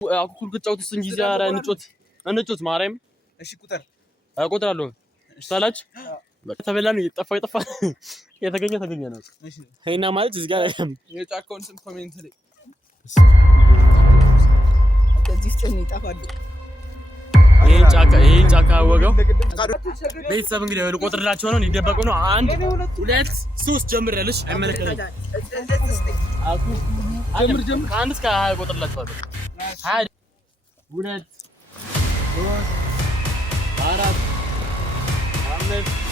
አኩኩል ከጫውትስ እንጂ ዛሬ እንጮት ማርያም እሺ ቁጥር እቆጥራለሁ ሳላች ተበላን ይጠፋ የተገኘ ነው እሺ ሄና ማለት እዚህ ጋር የጫካውን ስም ኮሜንት ላይ እዚህ ጽን ይጠፋል ይሄ ጫካ ወገው ቤተሰብ እንግዲህ ልቆጥርላችሁ ነው እንዲደበቁ ነው 1 2 3 ጀምራለሽ አይመለከተኝ ጀምር ከአንድ እስከ 20 ቆጥርላችኋለሁ 1 2 3 4 5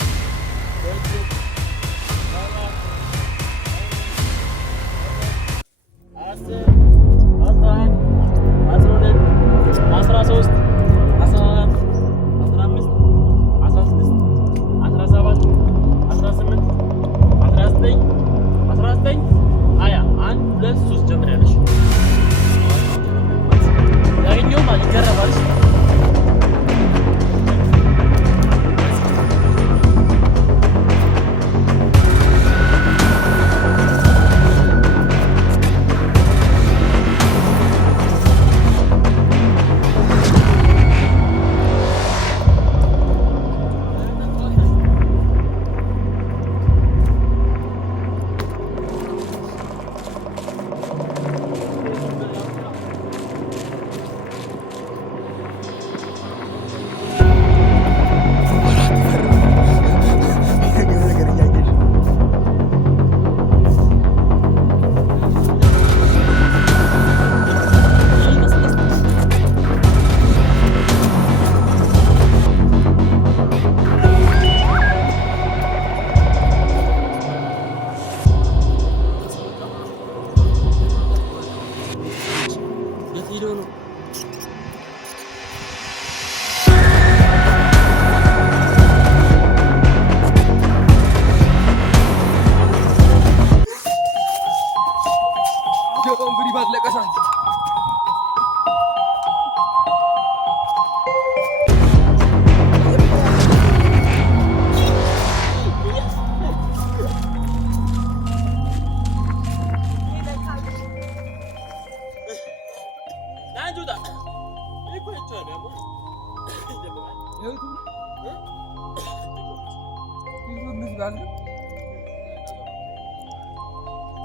6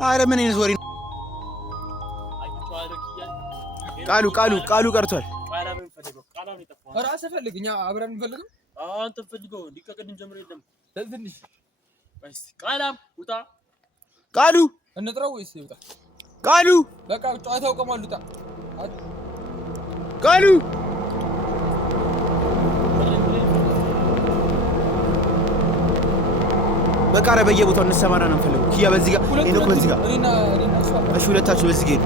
አረ ምን አይነት ወሬ ቃሉ ቀርቷል። ራስ ፈልግኛ አብረን እንፈልገው አንተ ፈልገው ሊቀቀድን ጀምሮ የለም ትንሽ ቃላም ውጣ ቃሉ እንጥራው ወይስ ይውጣ ቃሉ በቃ ጨዋታው ቆሟል ውጣ ቃሉ በቃ ኧረ በየቦታው እንሰማራ ነው የምፈልገው ኪያ በዚህ ጋር እኔ ነው በዚህ ጋር እሺ ሁለታችሁ በዚህ ጋር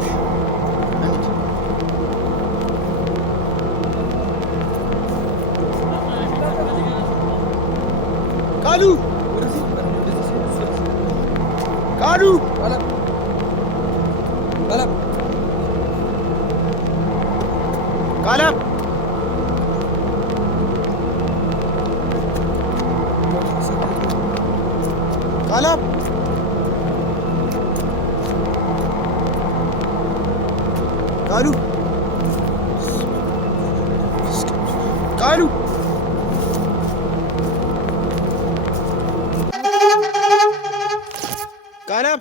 ቃሉ ቃላም ቃላም ቃሉ ቃላም